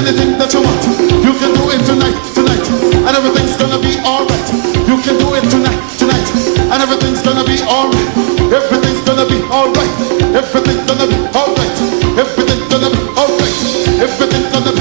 anything that you want. You can do it tonight, tonight, and everything's gonna be alright. You can do it tonight, tonight, and everything's gonna be alright. Everything's gonna be alright. Everything's gonna be alright. Everything's gonna be alright. Everything's gonna be.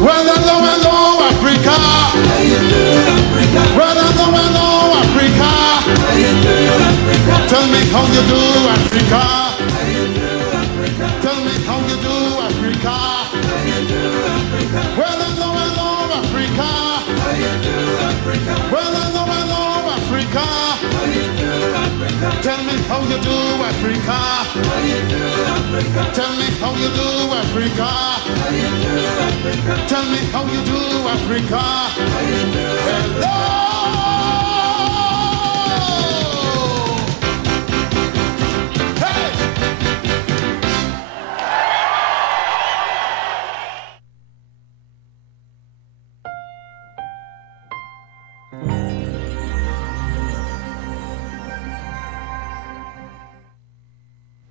Well, hello, hello, Africa. How you do, Africa? Well, hello, hello, Africa. How you do, Africa? Tell me how you do, Africa. How you do, Africa? Tell me how you do, Africa. How you do, Africa? Well, hello, hello, Africa. How you do, Africa? Well, hello, hello, Africa. How you do, Africa? Tell me how you do, Africa. How you do, Africa? Tell me how you do, Africa. How you do, Africa? Tell me how you do, Africa. How you do, hello.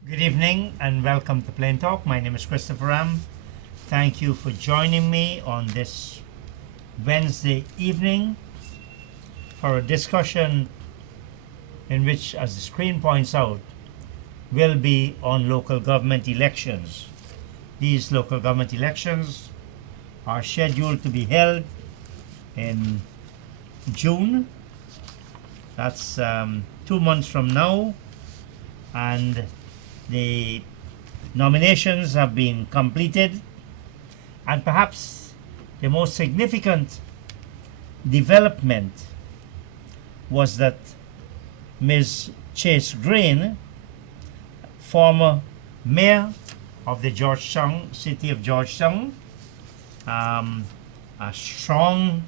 Good evening and welcome to Plain Talk. My name is Christopher Ram. Thank you for joining me on this Wednesday evening for a discussion in which, as the screen points out, will be on local government elections. These local government elections are scheduled to be held in June. That's 2 months from now, and the nominations have been completed, and perhaps the most significant development was that Ms. Chase Green, former mayor of the city of Georgetown, a strong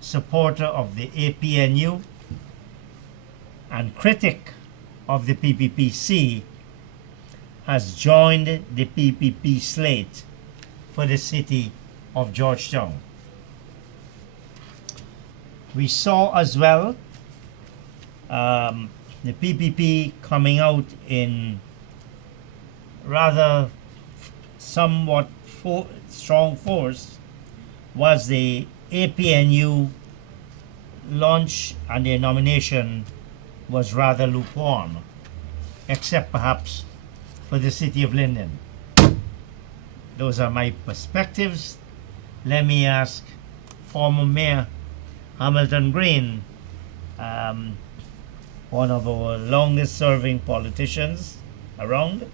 supporter of the APNU and critic of the PPPC, has joined the PPP slate for the city of Georgetown. We saw as well the PPP coming out in rather somewhat strong force was the APNU launch, and their nomination was rather lukewarm, except perhaps for the city of Linden. Those are my perspectives. Let me ask former Mayor Hamilton Green, one of our longest serving politicians around,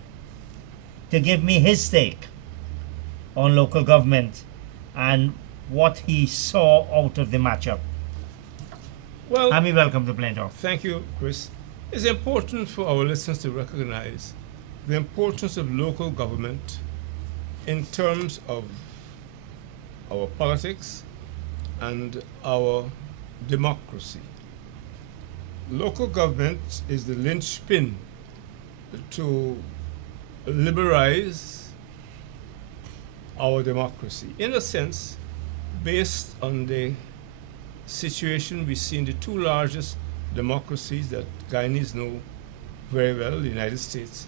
to give me his take on local government and what he saw out of the matchup. Well, Hammy, welcome to Plain Talk. thank you, Chris. It's important for our listeners to recognize the importance of local government in terms of our politics and our democracy. Local government is the linchpin to liberalize our democracy, in a sense, based on the situation we see in the two largest democracies that Guyanese know very well, the United States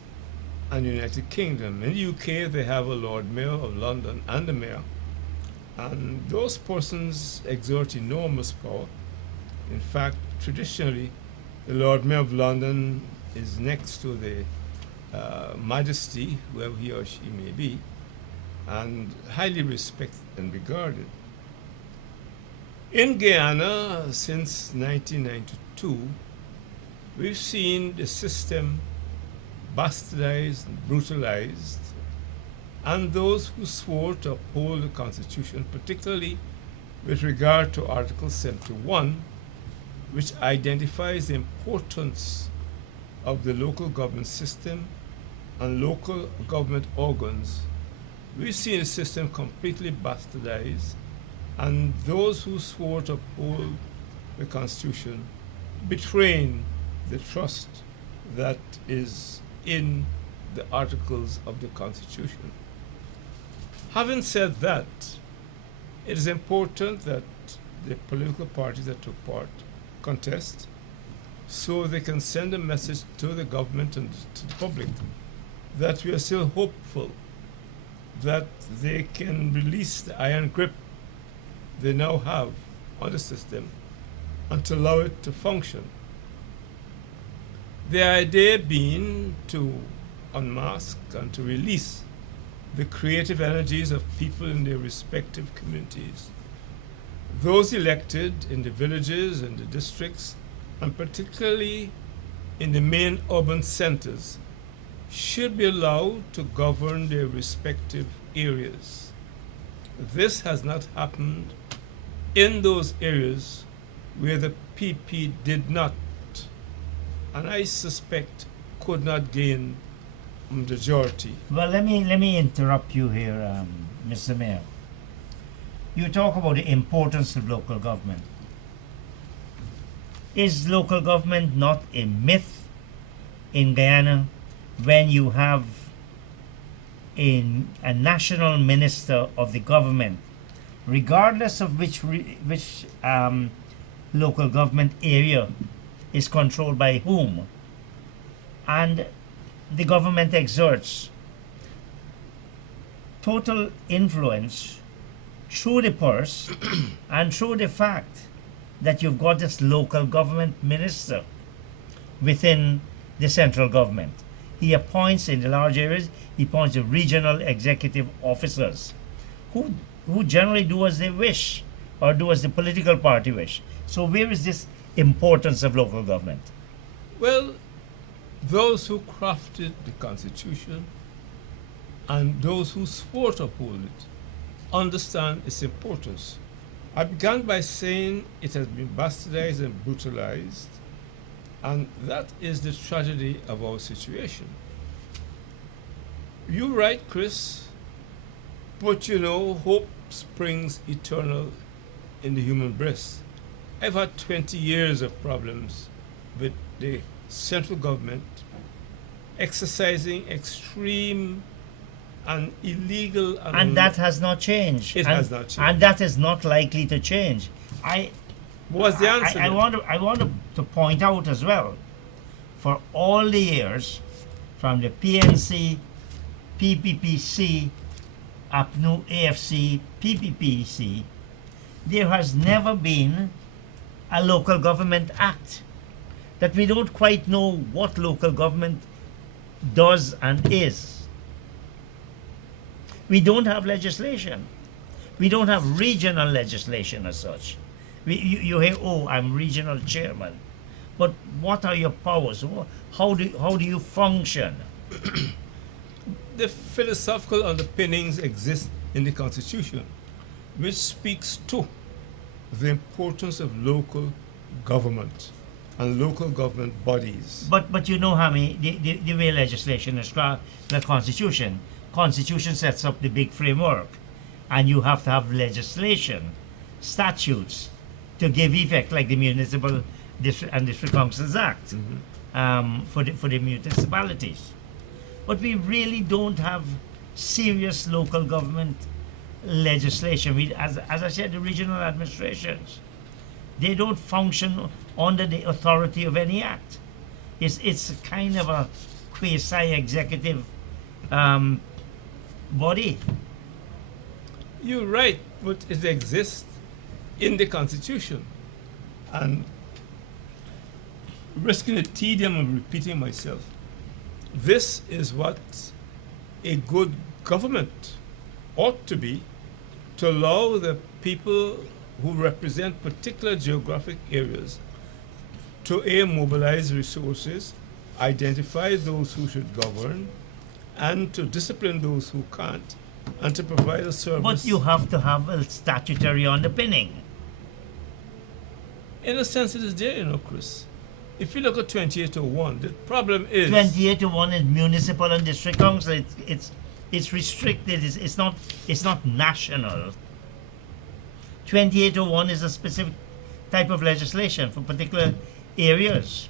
and the United Kingdom. In the UK, they have a Lord Mayor of London and a mayor, and those persons exert enormous power. In fact, traditionally, the Lord Mayor of London is next to the Majesty, whoever he or she may be, and highly respected and regarded. In Guyana, since 1992, we've seen the system bastardized and brutalized, and those who swore to uphold the Constitution, particularly with regard to Article 71, which identifies the importance of the local government system and local government organs, we've seen the system completely bastardized, and those who swore to uphold the Constitution betraying the trust that is in the articles of the Constitution. Having said that, it is important that the political parties that took part contest, so they can send a message to the government and to the public that we are still hopeful that they can release the iron grip they now have on the system and to allow it to function. The idea being to unmask and to release the creative energies of people in their respective communities. Those elected in the villages and the districts, and particularly in the main urban centers, should be allowed to govern their respective areas. This has not happened in those areas where the PP did not, and I suspect could not gain majority. Well, let me interrupt you here, Mr. Mayor. You talk about the importance of local government. Is local government not a myth in Guyana when you have a national minister of the government, regardless of which local government area is controlled by whom, and the government exerts total influence through the purse and through the fact that you've got this local government minister within the central government. He appoints in the large areas, he appoints the regional executive officers who generally do as they wish or do as the political party wish. So where is this importance of local government? Well, those who crafted the Constitution and those who swore to uphold it understand its importance. I began by saying it has been bastardized and brutalized, and that is the tragedy of our situation. You're right, Chris, but you know, hope springs eternal in the human breast. I've had 20 years of problems with the central government exercising extreme and illegal And that has not changed. It has not changed. And that is not likely to change. What's the answer? I want to point out as well, for all the years, from the PNC, PPPC, APNU, AFC, PPPC, there has never been a local government act. That we don't quite know what local government does and is. We don't have legislation. We don't have regional legislation as such. You hear, oh, I'm regional chairman. But what are your powers? How do you function? The philosophical underpinnings exist in the Constitution, which speaks to the importance of local government and local government bodies. But you know, Hammy, the way legislation is the Constitution sets up the big framework, and you have to have legislation, statutes, to give effect, like the Municipal District and District Councils Act, for the municipalities. But we really don't have serious local government legislation. As I said, the regional administrations, they don't function under the authority of any act. It's kind of a quasi-executive body. You're right, but it exists in the Constitution. And risking the tedium of repeating myself, this is what a good government ought to be, to allow the people who represent particular geographic areas to mobilize resources, identify those who should govern, and to discipline those who can't, and to provide a service. But you have to have a statutory underpinning. In a sense, it is there, you know, Chris. If you look at 2801, the problem is 2801 is municipal and district council. It's restricted. It's not national. 2801 is a specific type of legislation for particular areas.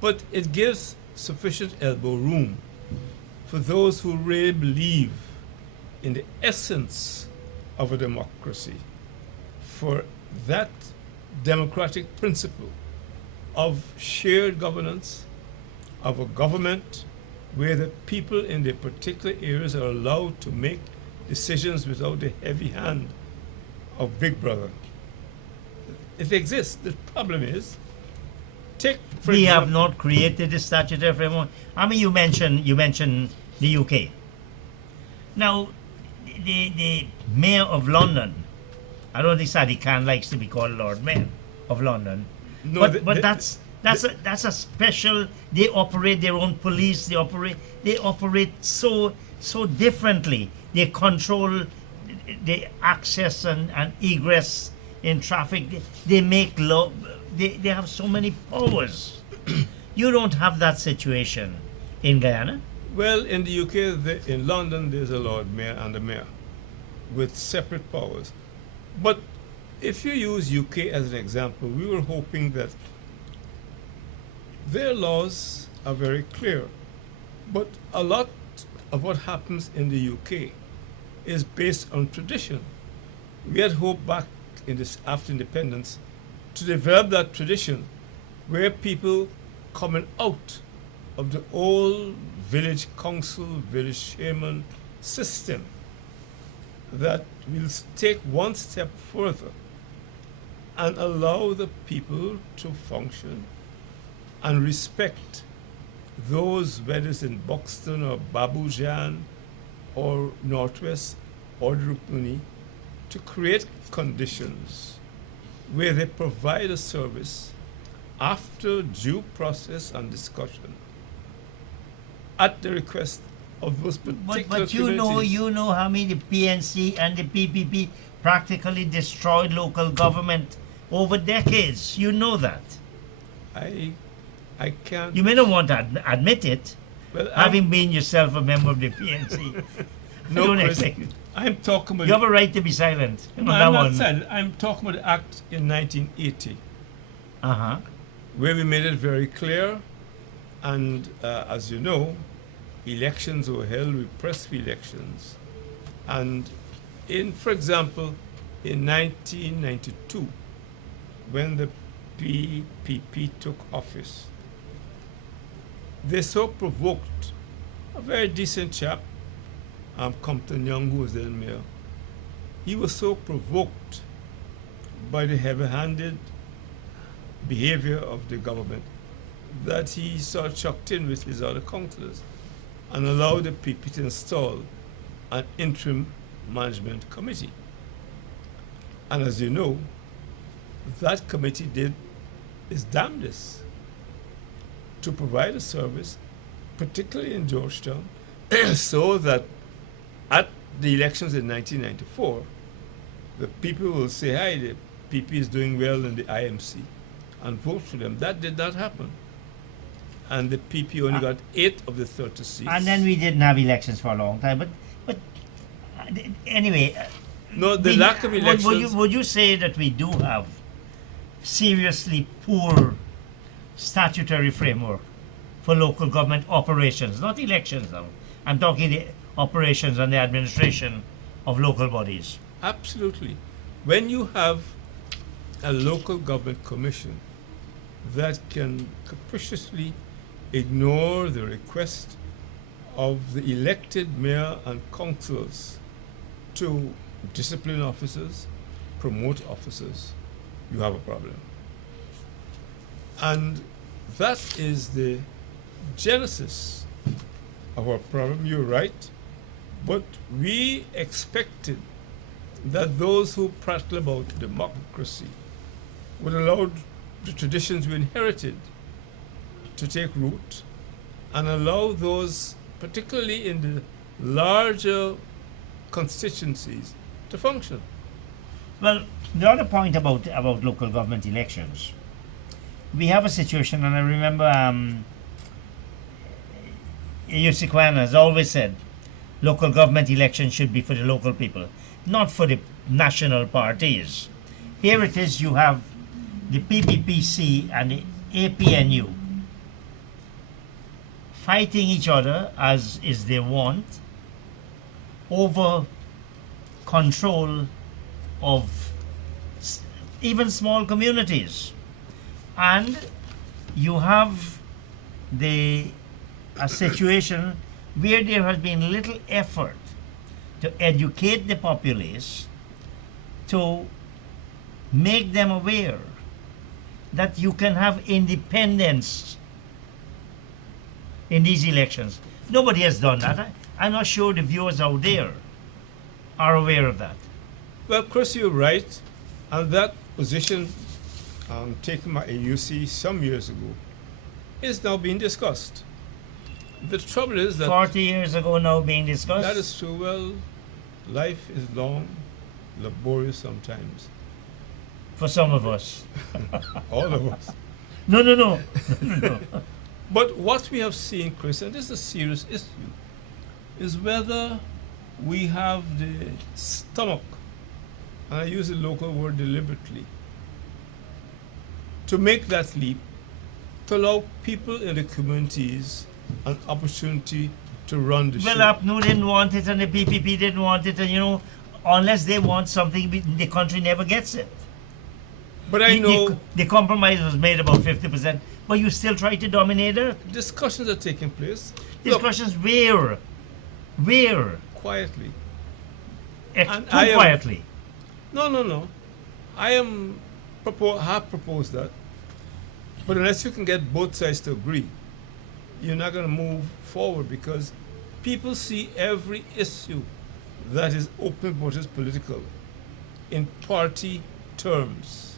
but it gives sufficient elbow room for those who really believe in the essence of a democracy, for that democratic principle of shared governance, of a government where the people in the particular areas are allowed to make decisions without the heavy hand of Big Brother. It exists. The problem is, We have not created the statutory framework. I mean, you mentioned the UK. Now, the mayor of London, I don't think Sadiq Khan likes to be called Lord Mayor of London. No, but that's a special. They operate their own police. They operate so differently. They control the access and egress in traffic. They make law. They have so many powers. You don't have that situation in Guyana. Well, in the UK, in London, there's a Lord Mayor and a Mayor with separate powers. But if you use UK as an example, we were hoping that their laws are very clear. But a lot of what happens in the UK is based on tradition. We had hoped back after independence to develop that tradition where people coming out of the old village council, village chairman system that will take one step further and allow the people to function and respect those, whether it's in Buxton or Babujan or Northwest or Rukmuni, to create conditions where they provide a service after due process and discussion at the request of those particular But communities. you know how many the PNC and the PPP practically destroyed local government over decades. You know that. I can't. You may not want to admit it, Well, having been yourself a member of the PNC. no, don't Chris, expect- I'm talking about. You have a right to be silent. No, I'm not silent. I'm talking about the act in 1980, Uh-huh. where we made it very clear, and as you know, elections were held with press-free elections, and for example, in 1992, when the PPP took office, they so provoked a very decent chap, Compton Young, who was then mayor. He was so provoked by the heavy-handed behavior of the government that he sort of chucked in with his other councillors and allowed the PP to install an interim management committee. And as you know, that committee did its damnedest to provide a service, particularly in Georgetown, so that at the elections in 1994, the people will say, hi, the PP is doing well in the IMC, and vote for them. That did not happen. And the PP only got 8 of the 30 seats. And then we didn't have elections for a long time. But anyway, no, the lack of elections. Would you say that we do have seriously poor statutory framework for local government operations, not elections now? I'm talking the operations and the administration of local bodies. Absolutely. When you have a local government commission that can capriciously ignore the request of the elected mayor and councillors to discipline officers, promote officers, you have a problem. And that is the genesis of our problem. You're right. But we expected that those who prattle about democracy would allow the traditions we inherited to take root and allow those, particularly in the larger constituencies, to function. Well, the other point about local government elections, we have a situation, and I remember Yusikwan has always said local government elections should be for the local people, not for the national parties. Here it is, you have the PPPC and the APNU fighting each other as is they want over control of even small communities. And you have the a situation where there has been little effort to educate the populace, to make them aware that you can have independence in these elections. Nobody has done that. I'm not sure the viewers out there are aware of that. Well, Chris, you're right. And that position taken by AUC some years ago is now being discussed. The trouble is that 40 years ago now being discussed. that is true. Well, life is long, laborious sometimes. For some of us. All of us. No. No. But what we have seen, Chris, and this is a serious issue, is whether we have the stomach, and I use the local word deliberately, to make that leap, to allow people in the communities an opportunity to run the Well, show. APNU didn't want it and the PPP didn't want it, and unless they want something, the country never gets it. But I know The compromise was made about 50%, but you still try to dominate it. discussions are taking place. Look, Discussions where? quietly. Too I am- quietly. No. I have proposed that. But unless you can get both sides to agree, you're not going to move forward, because people see every issue that is open versus political in party terms,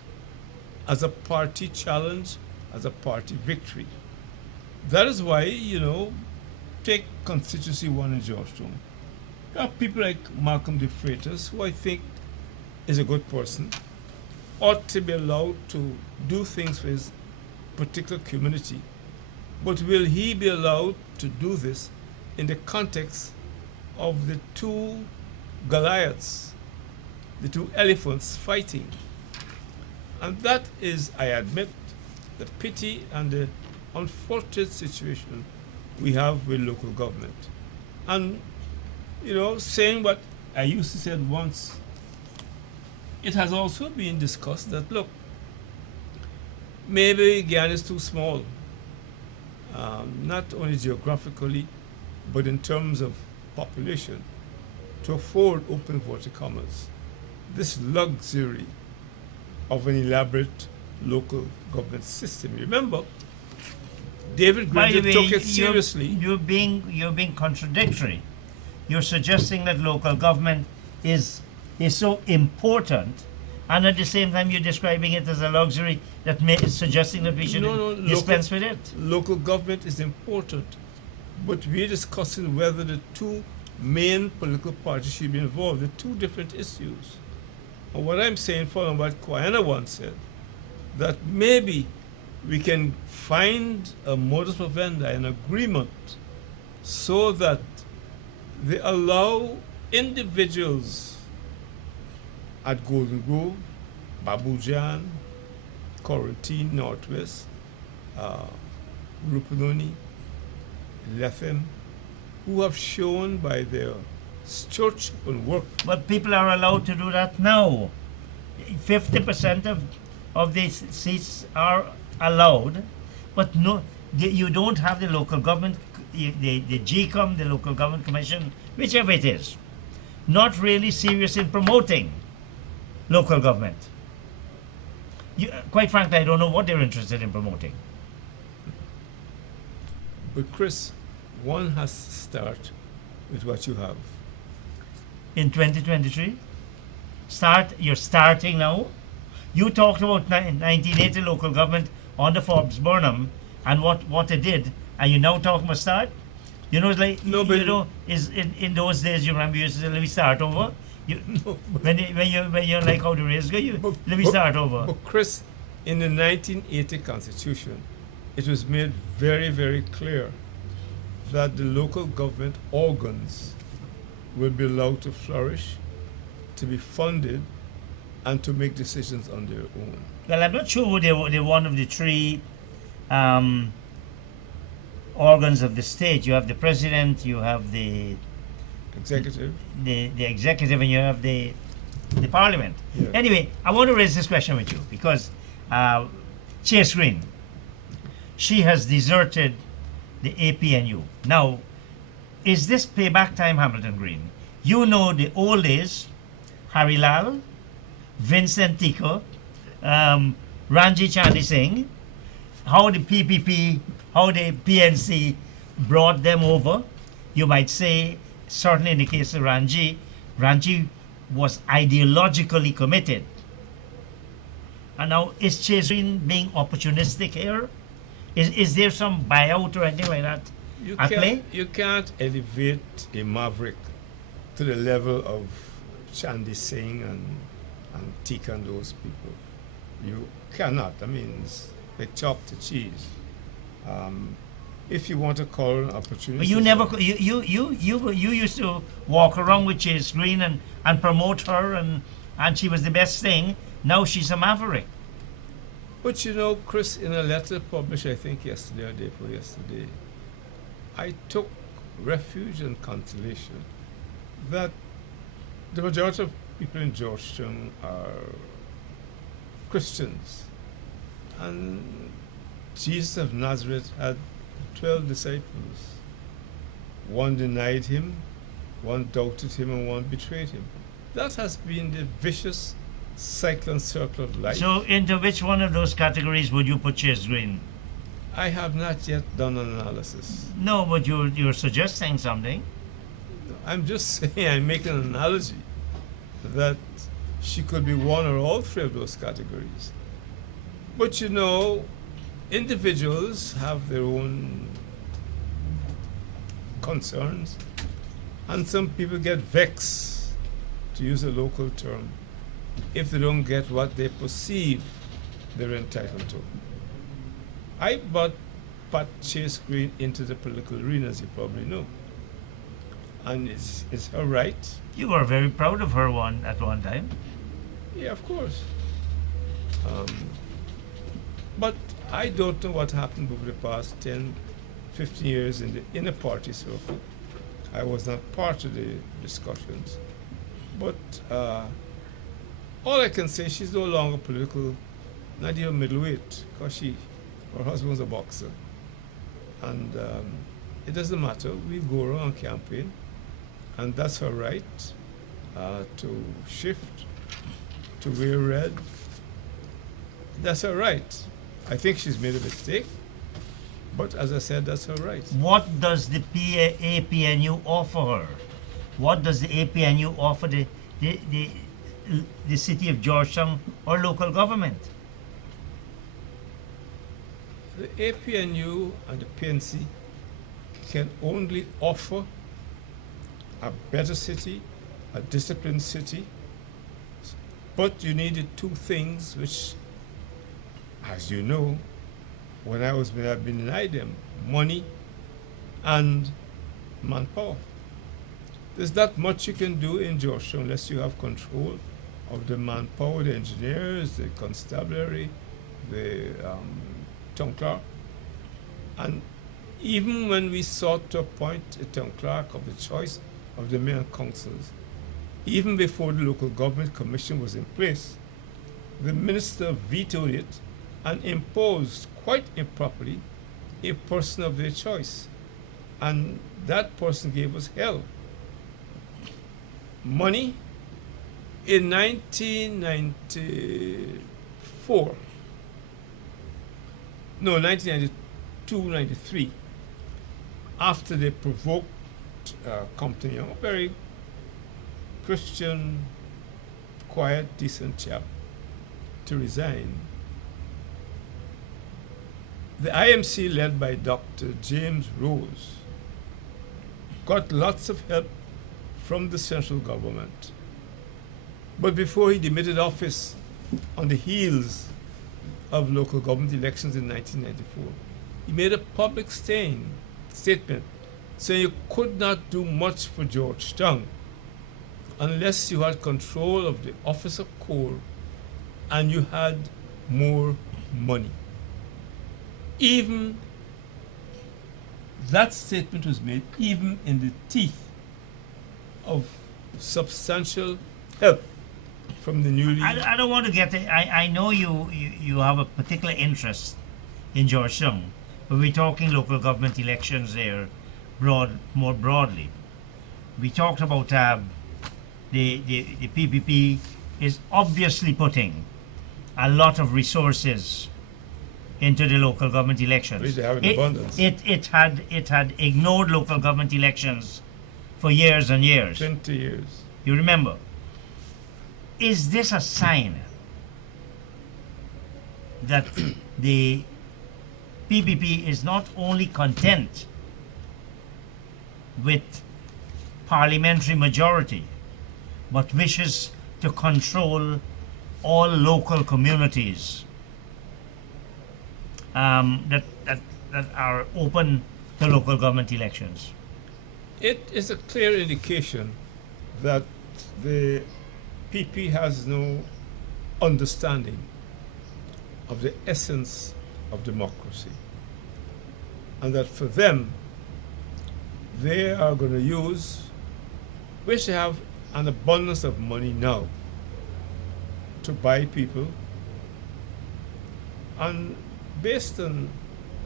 as a party challenge, as a party victory. That is why, take Constituency 1 in Georgetown. You have people like Malcolm de Freitas, who I think is a good person, ought to be allowed to do things for his particular community. But will he be allowed to do this in the context of the two Goliaths, the two elephants fighting? And that is, I admit, the pity and the unfortunate situation we have with local government. And, saying what I used to say once, it has also been discussed that, look, maybe Guyana is too small, not only geographically, but in terms of population, to afford open inverted commas this luxury of an elaborate local government system. Remember, David By the Granger way, took it seriously. you're being contradictory. You're suggesting that local government is so important, and at the same time you're describing it as a luxury that is suggesting that we should dispense with it. Local government is important, but we're discussing whether the two main political parties should be involved. They're two different issues. And what I'm saying, following what Quayana once said, that maybe we can find a modus vivendi, an agreement, so that they allow individuals at Golden Grove, Babujan, Quarantine, Northwest, Rupununi, Lethem, who have shown by their stewardship and work. But people are allowed to do that now. 50% of these seats are allowed, but you don't have the local government, the GCOM, the local government commission, whichever it is, not really serious in promoting local government. Quite frankly, I don't know what they're interested in promoting. But Chris, one has to start with what you have. In 2023, you're starting now. You talked about 1980 local government under Forbes Burnham and what it did, and you now talking about start. It's like is in those days you remember you used to say, let me start over. When you're like how the race go, let me start over. But Chris, in the 1980 Constitution, it was made very, very clear that the local government organs will be allowed to flourish, to be funded, and to make decisions on their own. Well, I'm not sure they're one of the three organs of the state. You have the president, you have the Executive. the executive, and you have the parliament. Yeah. Anyway, I want to raise this question with you because Chase Green, she has deserted the APNU. Now, is this payback time, Hamilton Green? You know the old days, Harry Lal, Vincent Tico, Ranji Chandi Singh, how the PPP, how the PNC brought them over. You might say, certainly in the case of Ranji, Ranji was ideologically committed. And now, is Chase Green being opportunistic here? Is there some buyout or anything like that at play? You can't elevate a maverick to the level of Chandi Singh and Tika and those people. You cannot. I mean, they chop the cheese. If you want to call an opportunity, But you never, you used to walk around with Chase Green and promote her, and she was the best thing. Now she's a maverick. But you know, Chris, in a letter published, I think yesterday or day before yesterday, I took refuge and consolation that the majority of people in Georgetown are Christians. And Jesus of Nazareth had 12 disciples. One denied him, one doubted him, and one betrayed him. That has been the vicious cycle and circle of life. So into which one of those categories would you put Chase Green? I have not yet done an analysis. No, but you're suggesting something. I'm just saying, I'm making an analogy that she could be one or all three of those categories. But you know, individuals have their own concerns, and some people get vexed, to use a local term, if they don't get what they perceive they're entitled to. I brought Pat Chase Green into the political arena, as you probably know. And it's her right. You were very proud of her at one time. Yeah, of course. But I don't know what happened over the past 10, 15 years in the inner party circle. I was not part of the discussions. But all I can say, she's no longer political, not even middleweight, because her husband's a boxer. And it doesn't matter. We go around and campaign, and that's her right to shift, to wear red. That's her right. I think she's made a mistake, but as I said, that's her right. What does the APNU offer her? What does the APNU offer the city of Georgetown or local government? The APNU and the PNC can only offer a better city, a disciplined city, but you needed two things which, as you know, when I've been denied them: money and manpower. There's not much you can do in Georgetown unless you have control of the manpower, the engineers, the constabulary, the town clerk. And even when we sought to appoint a town clerk of the choice of the mayor and councils, even before the local government commission was in place, the minister vetoed it and imposed, quite improperly, a person of their choice. And that person gave us hell. Money. In 1992, 93, after they provoked Compton Young, a very Christian, quiet, decent chap, to resign, the IMC, led by Dr. James Rose, got lots of help from the central government. But before he demitted office on the heels of local government elections in 1994, he made a public statement saying you could not do much for Georgetown unless you had control of the officer corps and you had more money. Even that statement was made even in the teeth of substantial help from the newly... I don't want to get it. I know you have a particular interest in Georgetown, but we're talking local government elections there, more broadly. We talked about the PPP is obviously putting a lot of resources into the local government elections. Which they have in abundance. It had ignored local government elections for years and years. 20 years. You remember? Is this a sign that the PPP is not only content with parliamentary majority, but wishes to control all local communities that are open to local government elections? It is a clear indication that the PP has no understanding of the essence of democracy, and that for them, they are going to use, which they have an abundance of money now, to buy people, and based on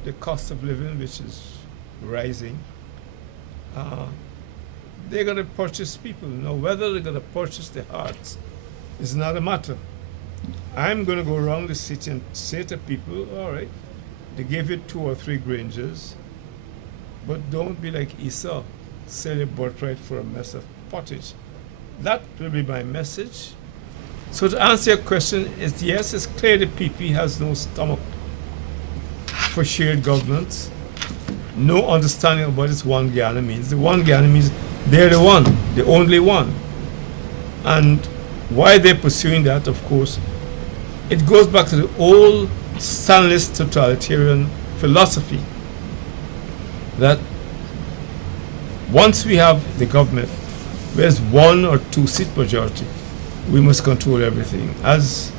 the cost of living, which is rising, they're going to purchase people. Now, whether they're going to purchase their hearts is not a matter. I'm going to go around the city and say to people, all right, they gave you 2 or 3 Grangers, but don't be like Esau, sell your birthright for a mess of pottage. That will be my message. So to answer your question, is yes, it's clear the PP has no stomach for shared governance, no understanding of what this one Guyana means. The one Guyana means they're the one, the only one. And why they're pursuing that, of course, it goes back to the old Stalinist totalitarian philosophy that once we have the government, where's 1 or 2 seat majority, we must control everything. As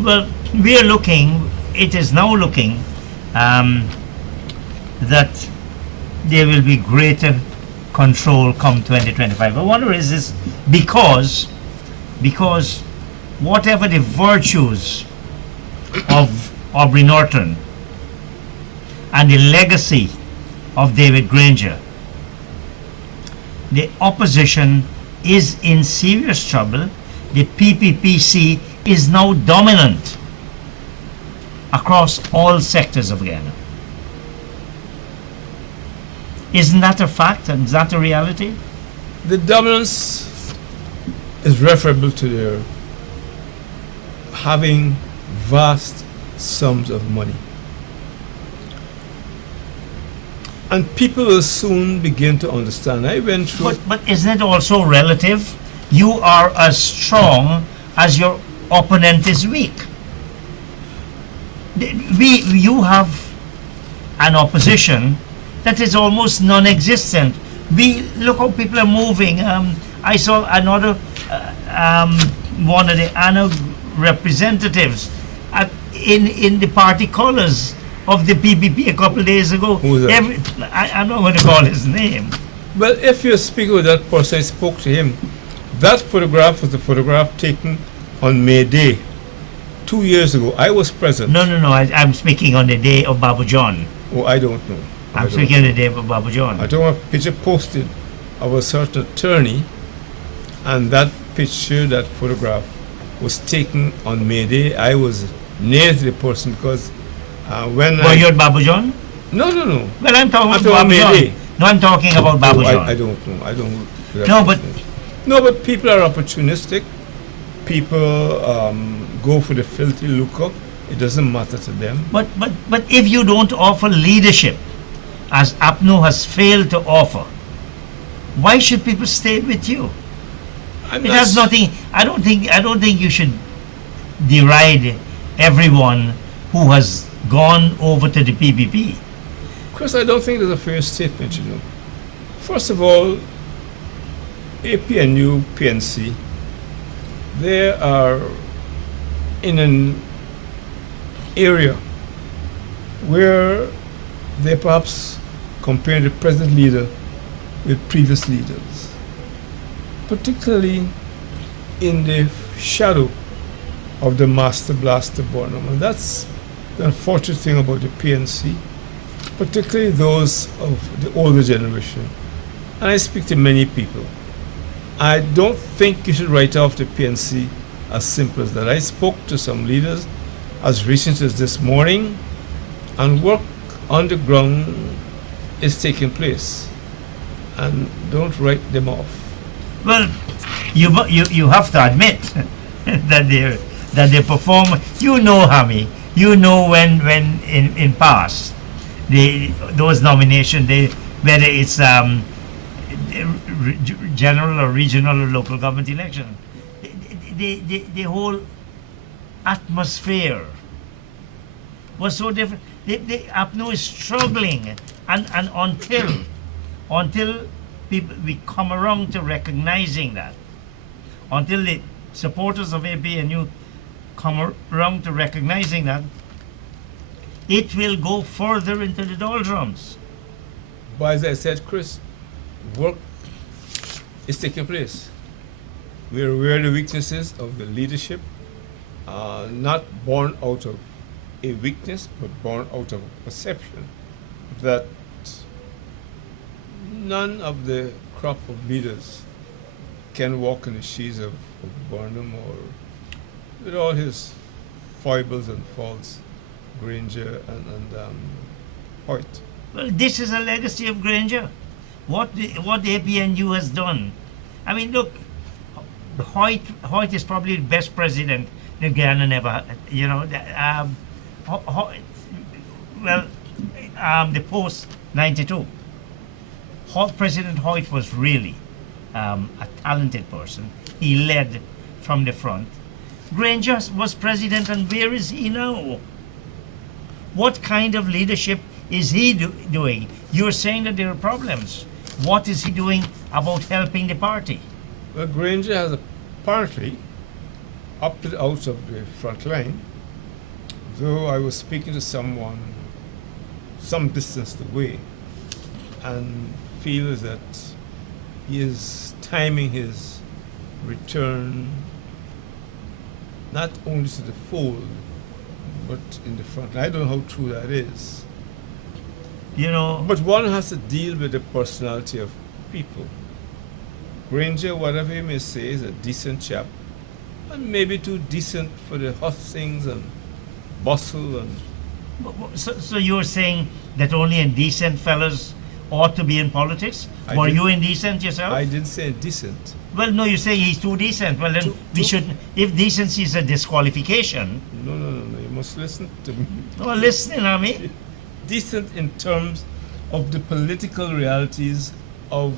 well, we are looking, it is now looking that there will be greater control come 2025. I wonder, is this because whatever the virtues of Aubrey Norton and the legacy of David Granger, the opposition is in serious trouble. The PPPC is now dominant across all sectors of Guyana. Isn't that a fact, and is that a reality? the dominance is referable to their having vast sums of money. And people will soon begin to understand. I went through. But isn't it also relative? You are as strong as your opponent is weak. You have an opposition that is almost non-existent. Look how people are moving. I saw another one of the ANA representatives in the party colours of the PPP a couple of days ago. Who's that? I'm not going to call his name. Well, if you're speaking with that person, I spoke to him. That photograph was the photograph taken on May Day, 2 years ago. I was present. No. I'm speaking on the day of Babu John. Oh, I don't know. I'm speaking on the day of Babu John. I don't have a picture posted of a certain attorney, and that picture, that photograph, was taken on May Day. I was near to the person because when Were you at Babu John? No. Well, I'm talking I'm about talking Babu May John. Day. No, I'm talking about Babu John. I don't know. I don't. No, but people are opportunistic. People go for the filthy lucre. It doesn't matter to them. But if you don't offer leadership, as APNO has failed to offer, why should people stay with you? It has nothing. I don't think you should deride everyone who has gone over to the PPP. Chris, I don't think there's a fair statement, First of all, APNU, PNC, they are in an area where they perhaps compare the present leader with previous leaders, particularly in the shadow of the Master Blaster Burnham. And that's the unfortunate thing about the PNC. particularly those of the older generation, and I speak to many people, I don't think you should write off the PNC as simple as that. I spoke to some leaders as recent as this morning, and work on the ground is taking place, and don't write them off. Well, you have to admit that they perform. You know, Hammy. You know when in past those nominations, whether it's general or regional or local government election, the whole atmosphere was so different. The APNU is struggling, and until people we come around to recognizing that, until the supporters of APNU come around to recognizing that, it will go further into the doldrums. But as I said, Chris, work is taking place. We are aware of the weaknesses of the leadership, not born out of a weakness, but born out of a perception that none of the crop of leaders can walk in the shoes of Burnham, or with all his foibles and faults, Granger and Hoyt. Well, this is a legacy of Granger. What the APNU has done. I mean, look, Hoyt is probably the best president that Guyana never had. You know, the post '92. President Hoyt was really a talented person. He led from the front. Granger was president, and where is he now? What kind of leadership is he doing? You're saying that there are problems. What is he doing about helping the party? Well, Granger has apparently opted out of the front line, though I was speaking to someone some distance away, and feels that he is timing his return not only to the fold, but in the front. I don't know how true that is. You know, But one has to deal with the personality of people. Granger, whatever you may say, is a decent chap, and maybe too decent for the hustings and bustle and. so you're saying that only indecent fellas ought to be in politics? I Were didn't- you indecent yourself? I didn't say decent. Well, no, you're saying he's too decent. Well, then we Too- should. If decency is a disqualification, No. You must listen to me. well, listen, I mean, Decent in terms of the political realities of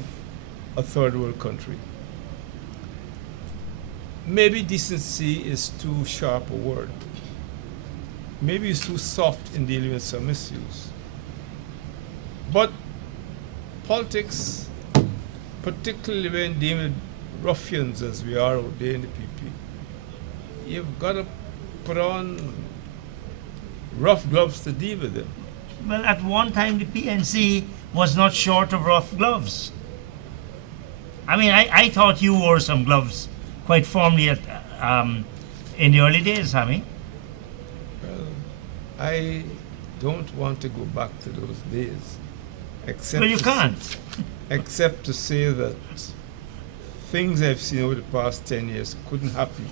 a third world country. Maybe decency is too sharp a word. Maybe it's too soft in dealing with some issues. But politics, particularly when dealing with ruffians as we are out there in the PP, you've got to put on rough gloves to deal with them. well, at one time the PNC was not short of rough gloves. I mean, I thought you wore some gloves quite firmly at, in the early days, Hammy. Well, I don't want to go back to those days, except Well, you to can't. except to say that things I've seen over the past 10 years couldn't happen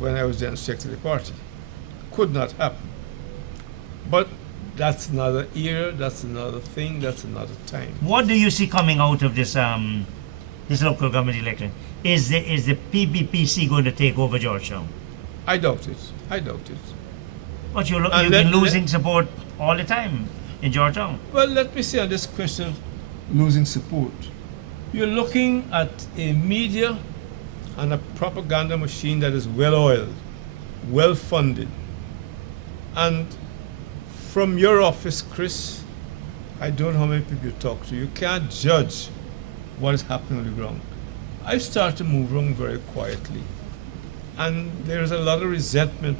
when I was general secretary of the party. Could not happen. But that's another era, that's another thing, that's another time. What do you see coming out of this this local government election? Is the PBPC going to take over Georgetown? I doubt it. I doubt it. But you've And been let- losing support all the time in Georgetown. Well, let me say on this question of losing support. You're looking at a media and a propaganda machine that is well oiled, well funded. And from your office, Chris, I don't know how many people you talk to, you can't judge what is happening on the ground. I started to move around very quietly. And there's a lot of resentment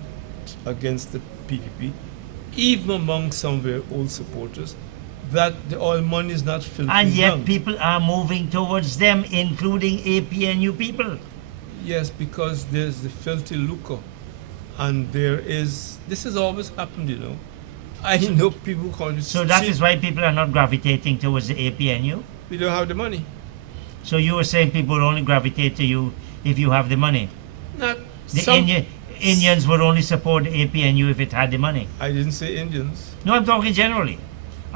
against the PPP, even among some of their old supporters, that the oil money is not filtering And yet down. people are moving towards them, including APNU people. Yes, because there's the filthy lucre. And there is, this has always happened, you know. I know people call it So that cheap. is why people are not gravitating towards the APNU. We don't have the money. So you were saying people only gravitate to you if you have the money. Not The some. Indians would only support the APNU if it had the money. I didn't say Indians. No, I'm talking generally.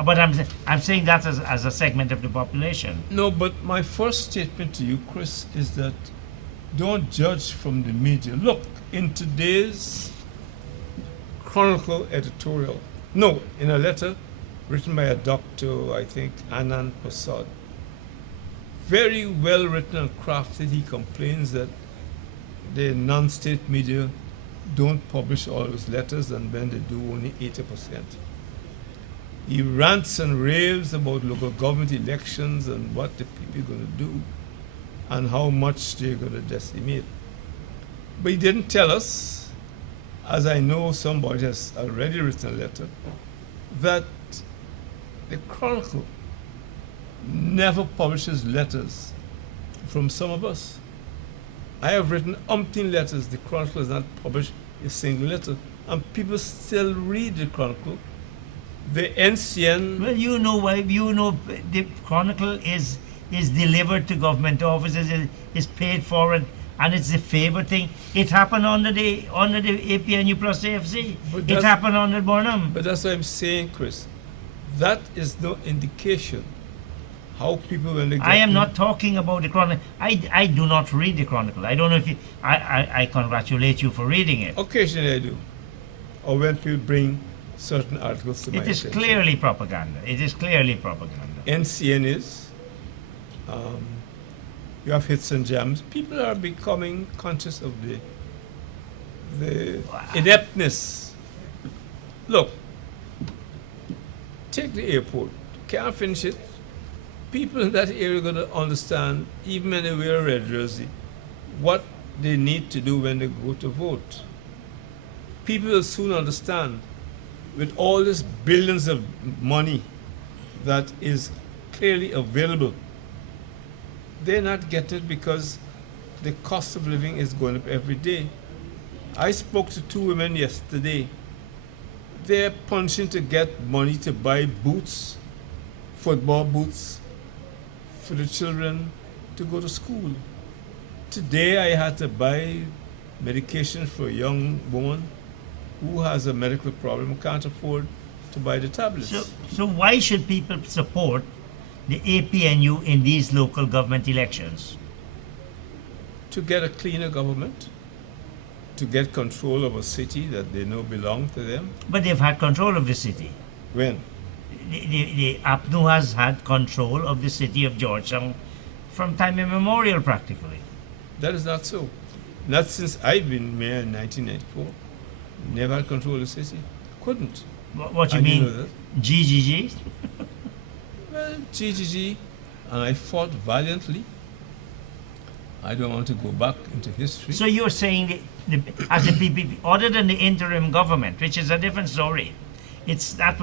But I'm saying that as a segment of the population. No, but my first statement to you, Chris, is that don't judge from the media. Look, in today's Chronicle editorial, no, in a letter written by a doctor, I think, Anand Prasad, very well written and crafted, he complains that the non-state media don't publish all his letters, and when they do, only 80%. He rants and raves about local government elections and what the people are going to do and how much they're going to decimate. But he didn't tell us, as I know somebody has already written a letter, that the Chronicle never publishes letters from some of us. I have written umpteen letters. The Chronicle has not published a single letter. And people still read the Chronicle. The NCN, Well, you know why. You know the Chronicle is delivered to government offices, is paid for it, and it's the favorite thing. It happened under the APNU plus AFC. But It that's- happened under Burnham. but that's what I'm saying, Chris. That is no indication how people, when they get I am in- not talking about the Chronicle. I do not read the Chronicle. I don't know if you. I congratulate you for reading it. Occasionally I do. Or when people bring certain articles to my It is attention. clearly propaganda. It is clearly propaganda. NCN is. You have hits and jams. People are becoming conscious of the ineptness. Look, take the airport. Can't finish it. People in that area are going to understand, even when they wear a red jersey, what they need to do when they go to vote. People will soon understand, with all this billions of money that is clearly available, they're not getting it because the cost of living is going up every day. I spoke to two women yesterday. They're punching to get money to buy boots, football boots, for the children to go to school. Today I had to buy medication for a young woman who has a medical problem, can't afford to buy the tablets. So why should people support the APNU in these local government elections? To get a cleaner government, to get control of a city that they know belongs to them. But they've had control of the city. When? The APNU has had control of the city of Georgetown from time immemorial, practically. That is not so. Not since I've been mayor in 1994. Never had control of the city. Couldn't. What you And you mean, know that. GGG? Well, GGG, and I fought valiantly. I don't want to go back into history. So you're saying as a PPP, other than the interim government, which is a different story, that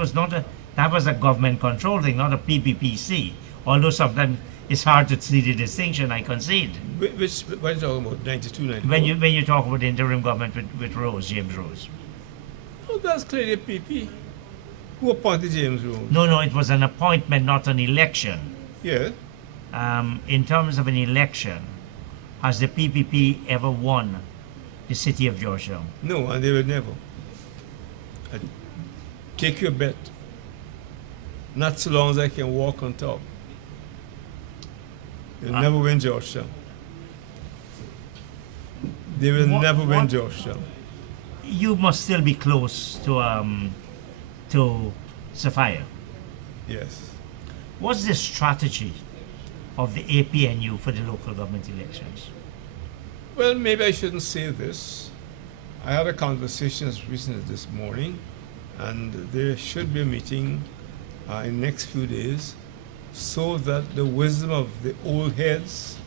was a government control thing, not a PPPC. Although sometimes it's hard to see the distinction. I concede. What are you talking about? 92, 94? When you talk about the interim government with Rose, James Rose. Oh, that's clearly PP. Who appointed James Rose? No, it was an appointment, not an election. Yeah. In terms of an election, has the PPP ever won the city of Georgetown? No, and they will never. Take your bet. Not so long as I can walk on top. They'll never win Georgetown. They will What- never win what- Georgetown. You must still be close to Sophia. Yes. What's the strategy of the APNU for the local government elections? Well, maybe I shouldn't say this. I had a conversation as recently as this morning, and there should be a meeting in the next few days so that the wisdom of the old heads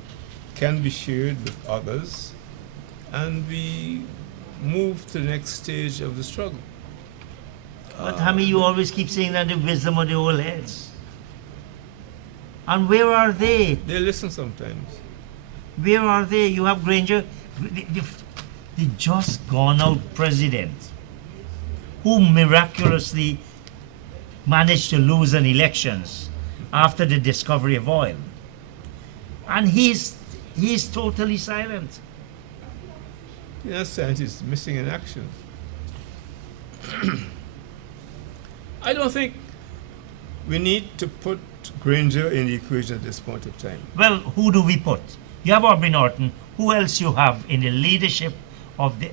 can be shared with others and we move to the next stage of the struggle. But Hammy, you always keep saying that the wisdom of the old heads. And where are they? They listen sometimes. Where are they? You have Granger, the just gone out president, who miraculously managed to lose an elections after the discovery of oil. And he's totally silent. In a sense, it's missing in action. I don't think we need to put Granger in the equation at this point of time. Well, who do we put? You have Aubrey Norton. Who else you have in the leadership of the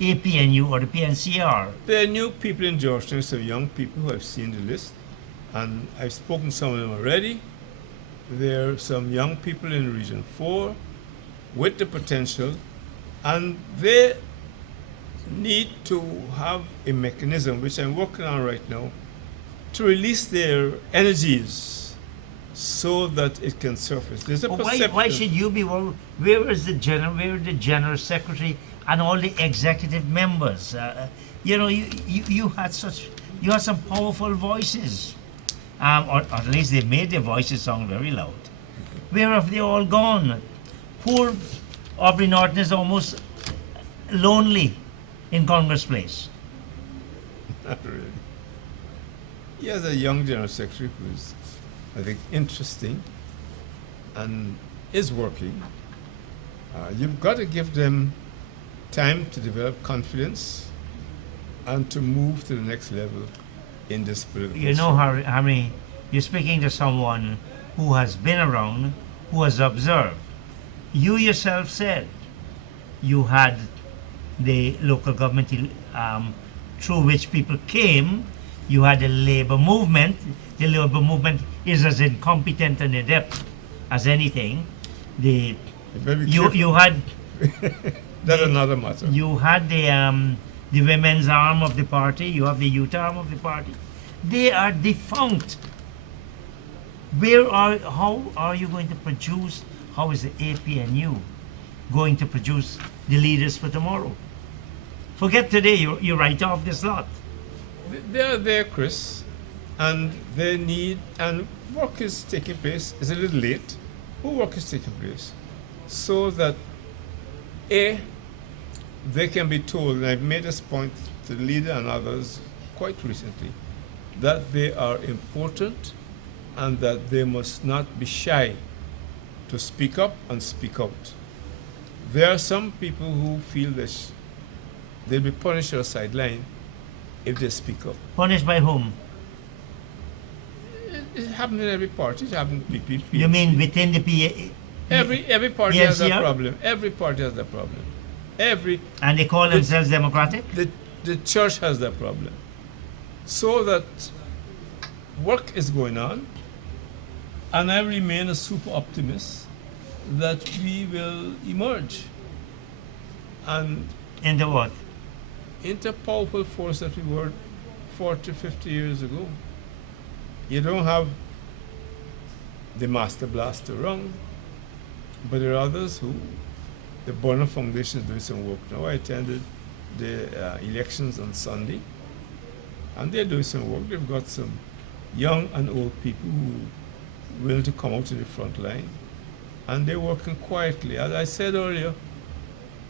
APNU or the PNCR? There are new people in Georgetown, some young people who have seen the list, and I've spoken to some of them already. There are some young people in Region 4 with the potential, and they need to have a mechanism, which I'm working on right now, to release their energies so that it can surface. There's a perception. Why should you be? Well, where is the general secretary and all the executive members? You had some powerful voices, or at least they made their voices sound very loud. Where have they all gone? Poor Aubrey Norton is almost lonely in Congress Place. Not really. He has a young general secretary who's, I think, interesting and is working. You've got to give them time to develop confidence and to move to the next level in this political You know, sphere. Harry, you're speaking to someone who has been around, who has observed. You yourself said you had the local government through which people came. You had the labor movement. The labor movement is as incompetent and inept as anything. You better be You careful. had That's another matter. you had the women's arm of the party. You have the youth arm of the party. They are defunct. How are you going to produce? How is the APNU going to produce the leaders for tomorrow? Forget today. You write off this lot. They are there, Chris, and they need, and work is taking place. It's a little late, but work is taking place so that they can be told, and I've made this point to the leader and others quite recently, that they are important and that they must not be shy to speak up and speak out. There are some people who feel that they'll be punished or sidelined if they speak up. Punished by whom? It happens in every party. It happens in PPP. You mean within the PA? Every party has that PNCR? problem. Every party has that problem. And they call themselves democratic? The church has that problem. So that work is going on, and I remain a super optimist that we will emerge and Into what? into a powerful force that we were 40, 50 years ago. You don't have the master blaster rung, but there are others who, the Bonner Foundation is doing some work now. I attended the elections on Sunday, and they're doing some work. They've got some young and old people who willing to come out to the front line, and they're working quietly. As I said earlier,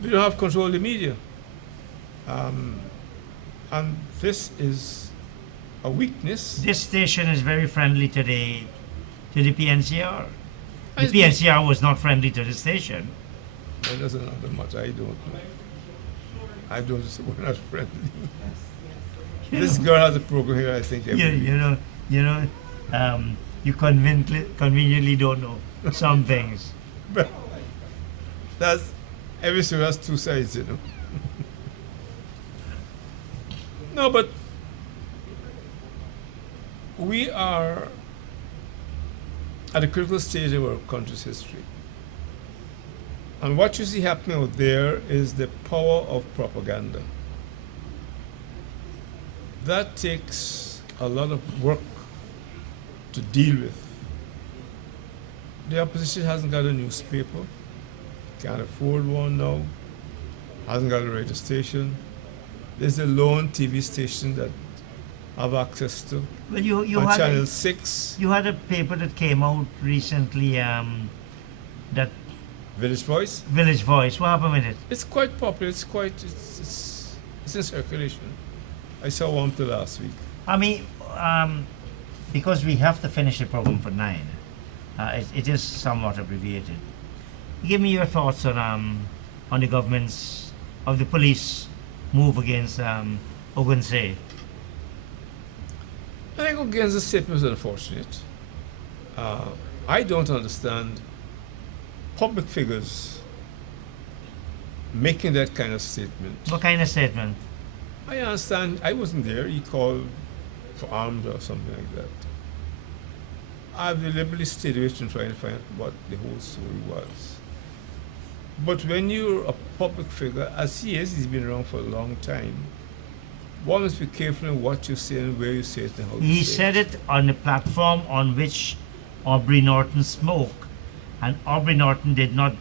we don't have control of the media. And this is a weakness. This station is very friendly to the PNCR. The It's been- PNCR was not friendly to the station. Well, that's another matter. I don't know. I don't say we're not friendly. This girl has a program here, I think, every week. You conveniently don't know some things. But that's every story has two sides, you know. No, but we are at a critical stage of our country's history. And what you see happening out there is the power of propaganda. That takes a lot of work to deal with. The opposition hasn't got a newspaper, can't afford one now, hasn't got a radio station. There's a lone TV station that I have access to Well, you on had Channel 6, you had a paper that came out recently. That Village Voice. Village Voice. What happened with it? It's quite popular. It's in circulation. I saw one till last week. I mean, because we have to finish the program for 9, it is somewhat abbreviated. Give me your thoughts on the government's, of the police move against Ogunse. I think Ogunse's statement is unfortunate. I don't understand public figures making that kind of statement. What kind of statement? I understand. I wasn't there. He called for arms or something like that. I've deliberately stayed away from trying to find out what the whole story was. But when you're a public figure, as he is, he's been around for a long time, one must be careful in what you say and where you say it and how He you say said it on the platform on which Aubrey Norton spoke, and Aubrey Norton did not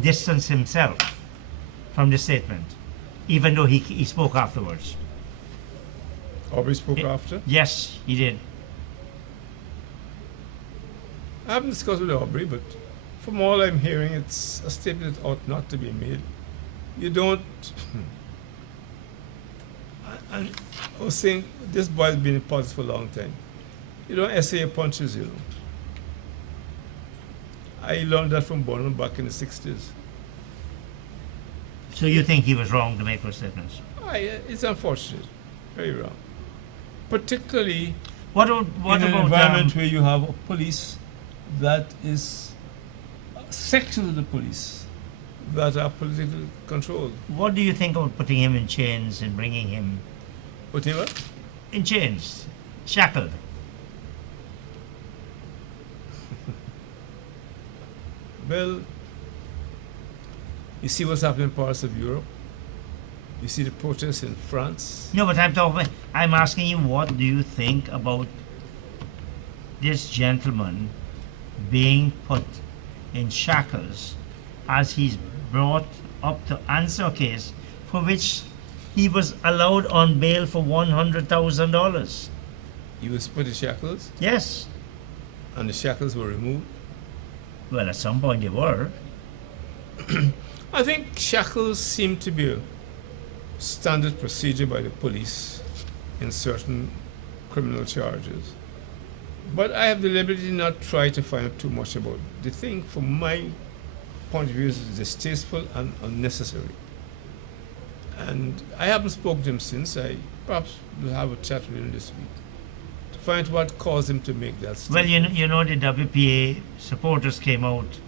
distance himself from the statement, even though he spoke afterwards. Aubrey spoke after. Yes, he did. I haven't discussed with Aubrey, but from all I'm hearing, it's a statement that ought not to be made. You don't. And I was saying, this boy's been in politics for a long time. You don't essay your punches, you know. I learned that from Bonham back in the 60s. So you think he was wrong to make those statements? It's unfortunate, very wrong. Particularly What in about an environment where you have a police that is sections of the police that are politically controlled. what do you think about putting him in chains and bringing him Whatever. in chains, shackled? Well, you see what's happening in parts of Europe. You see the protests in France. No, but I'm asking you, what do you think about this gentleman being put in shackles as he's brought up to answer a case for which he was allowed on bail for $100,000? He was put in shackles, Yes. and the shackles were removed. Well, at some point they were. I think shackles seem to be a standard procedure by the police in certain criminal charges. But I have deliberately not tried to find out too much about it. The thing, from my point of view, is distasteful and unnecessary. And I haven't spoken to him since. I perhaps will have a chat with him this week to find out what caused him to make that Well, statement. you know the WPA supporters came out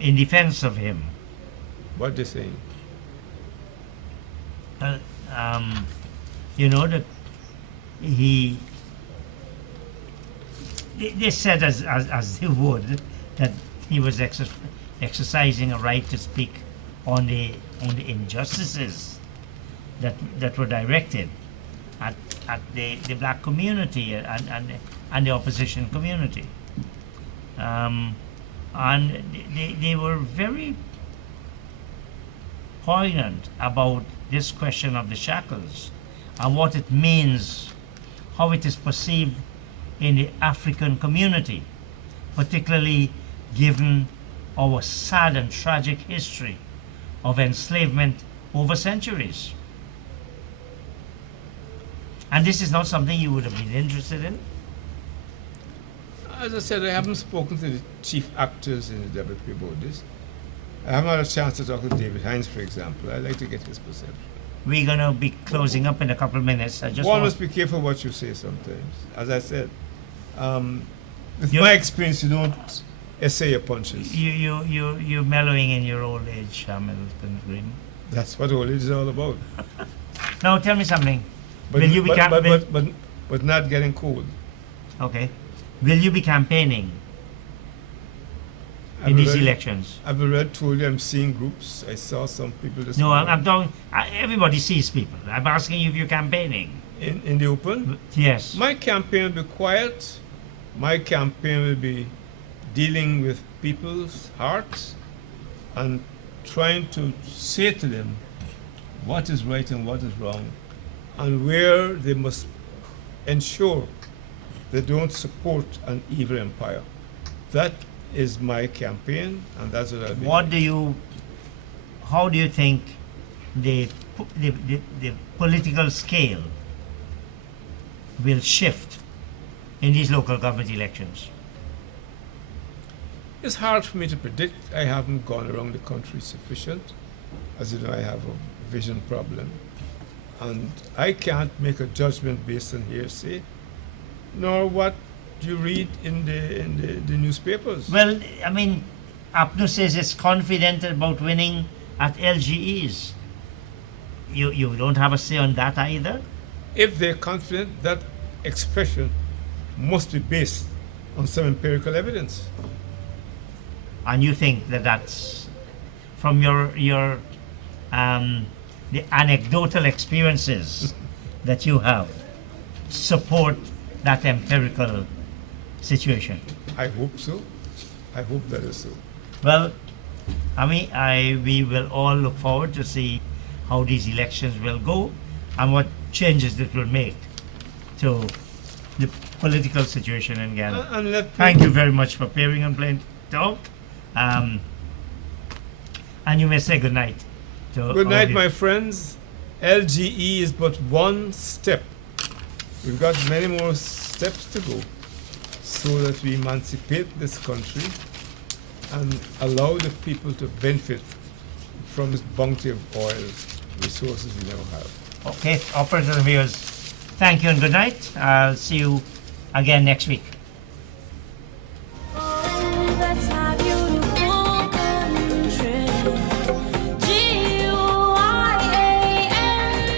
in defense of him. What they're saying. You know that they said as they would that he was exercising a right to speak on the injustices that were directed at the black community and the opposition community, and they were very poignant about this question of the shackles and what it means, how it is perceived in the African community, particularly given our sad and tragic history of enslavement over centuries. And this is not something you would have been interested in? As I said, I haven't spoken to the chief actors in the WP about this. I haven't had a chance to talk to David Hines, for example. I'd like to get his perception. We're going to be closing up in a couple of minutes. I just One want, must be careful what you say sometimes. As I said, with You- my experience, you don't essay your punches. you're mellowing in your old age, Hamilton Green. That's what old age is all about. Now tell me something. But, Will you be but not getting cold. Okay. Will you be campaigning in these elections? I've already told you I'm seeing groups. I saw some people this No, morning. I'm talking. Everybody sees people. I'm asking you if you're campaigning. In the open. Yes. My campaign will be quiet. My campaign will be dealing with people's hearts and trying to say to them what is right and what is wrong, and where they must ensure they don't support an evil empire. That is my campaign, and that's what I'll be doing. How do you think the political scale will shift in these local government elections? It's hard for me to predict. I haven't gone around the country sufficient. As you know, I have a vision problem. And I can't make a judgment based on hearsay, nor what you read in the newspapers. Well, I mean, APNU says it's confident about winning at LGEs. You don't have a say on that either? If they're confident, that expression must be based on some empirical evidence. And you think that that's from your the anecdotal experiences that you have support that empirical situation? I hope so. I hope that is so. Well, we will all look forward to see how these elections will go and what changes it will make to the political situation in Ghana. And let Thank you very much for appearing on Plain Talk. And you may say good night. Good night, my friends. LGE is but one step. We've got many more steps to go so that we emancipate this country and allow the people to benefit from this bounty of oil resources we now have. Okay, operators and viewers, thank you and good night. I'll see you again next week.